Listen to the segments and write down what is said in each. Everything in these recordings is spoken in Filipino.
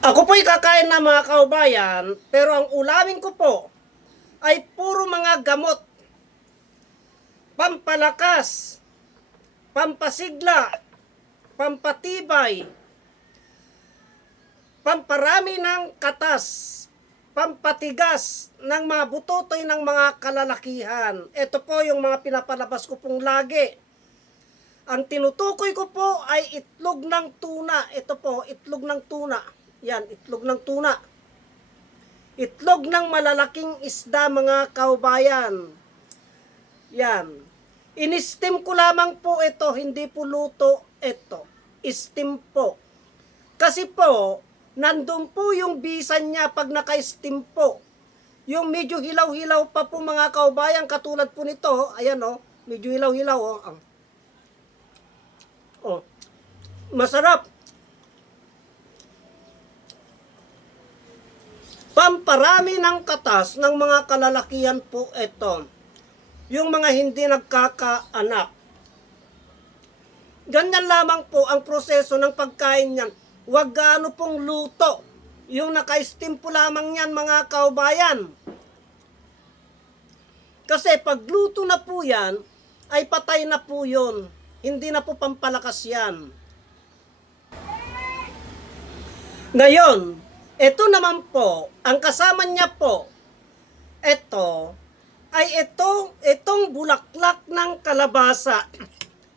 Ako po'y kakain na mga kaubayan, pero ang ulamin ko po ay puro mga gamot, pampalakas, pampasigla, pampatibay, pamparami ng katas, pampatigas ng mga butotoy ng mga kalalakihan. Ito po yung mga pinapalabas ko pong lagi. Ang tinutukoy ko po ay itlog ng tuna. Ito po, itlog ng tuna. Yan, itlog ng tuna. Itlog ng malalaking isda mga kaubayan. Yan. In-steam ko lamang po ito, hindi po luto ito. Steam po. Kasi po, nandun po yung bisan niya pag naka-steam po. Yung medyo hilaw-hilaw pa po mga kaubayan, katulad po nito, ayan o, medyo hilaw-hilaw o. Oh, masarap. Pamparami ng katas ng mga kalalakihan po ito. Yung mga hindi nagkakaanak. Ganyan lamang po ang proseso ng pagkain niyan. Huwag gaano pong luto. Yung naka-steam po lamang yan mga kaubayan. Kasi pag luto na po yan, ay patay na po yun. Hindi na po pampalakas yan. Ngayon, ito naman po, ang kasama niya po, ito, ay itong bulaklak ng kalabasa.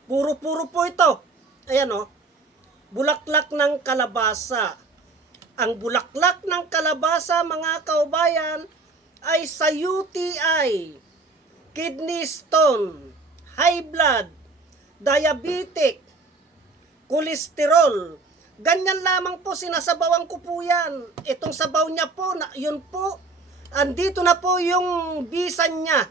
Puro-puro po ito. Ayan o, bulaklak ng kalabasa. Ang bulaklak ng kalabasa, mga kaubayan, ay sa UTI, kidney stone, high blood, diabetic, kolesterol. Ganyan lamang po, sinasabawan ko po yan. Itong sabaw niya po, yun po, andito na po yung bisan niya.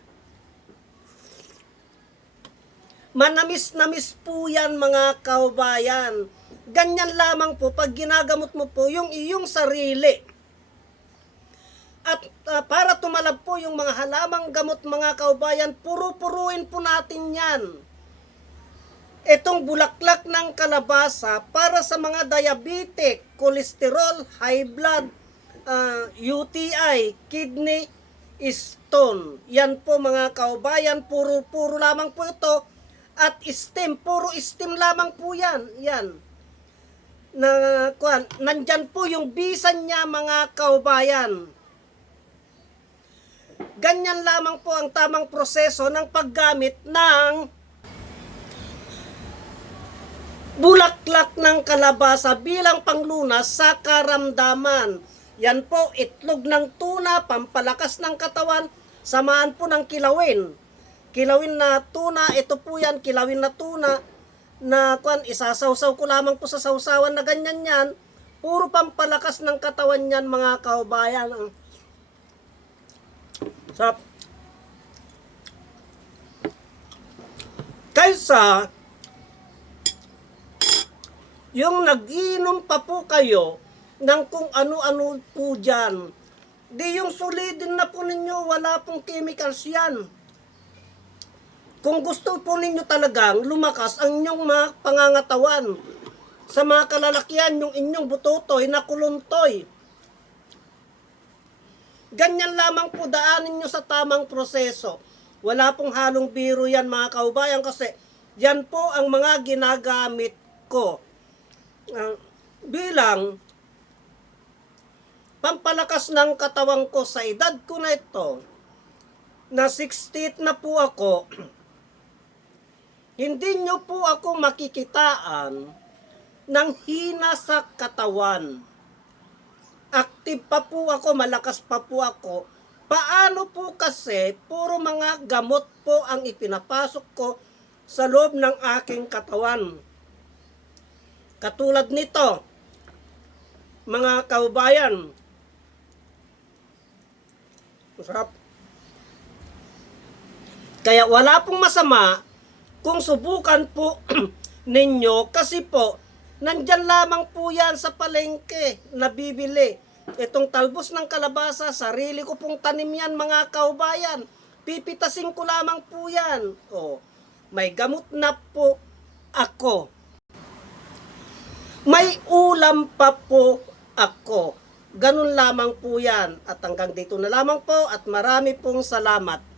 Manamis-namis po yan mga kaubayan. Ganyan lamang po, pag ginagamot mo po yung iyong sarili. At para tumalab po yung mga halamang gamot mga kaubayan, puro-puruin po natin yan. Itong bulaklak ng kalabasa para sa mga diabetic, kolesterol, high blood, UTI, kidney stone. Yan po mga kaubayan, puro lamang po ito. At steam, puro steam lamang po yan. Yan. Nandyan po yung bisan niya mga kaubayan. Ganyan lamang po ang tamang proseso ng paggamit ng bulaklak ng kalabasa bilang panglunas sa karamdaman. Yan po, itlog ng tuna, pampalakas ng katawan, samahan po ng kilawin. Kilawin na tuna, ito po yan, kilawin na tuna, na isasawsaw ko lamang po sa sawsawan na ganyan yan. Puro pampalakas ng katawan yan mga kaubayan. Sarap. Kaysa yung nag-inom pa po kayo ng kung ano-ano po dyan, di yung solidin na po ninyo, wala pong chemicals yan. Kung gusto po ninyo talagang lumakas ang inyong mga pangangatawan, sa mga kalalakihan, yung inyong butotoy na kuluntoy, ganyan lamang po daanin nyo sa tamang proseso. Wala pong halong biro yan mga kaubayan, kasi yan po ang mga ginagamit ko. Bilang pampalakas ng katawan ko sa edad ko na ito, na 68 na po ako, hindi nyo po ako makikitaan ng hina sa katawan. Active pa po ako, malakas pa po ako. Paano po kasi puro mga gamot po ang ipinapasok ko sa loob ng aking katawan. Katulad nito, mga kaubayan. Masarap. Kaya wala pong masama kung subukan po ninyo, kasi po, nandyan lamang po yan sa palengke, nabibili. Itong talbos ng kalabasa, sarili ko pong tanim yan mga kaubayan. Pipitasin ko lamang po yan. O, may gamot na po ako. May ulam pa po ako. Ganun lamang po yan. At hanggang dito na lamang po at marami pong salamat.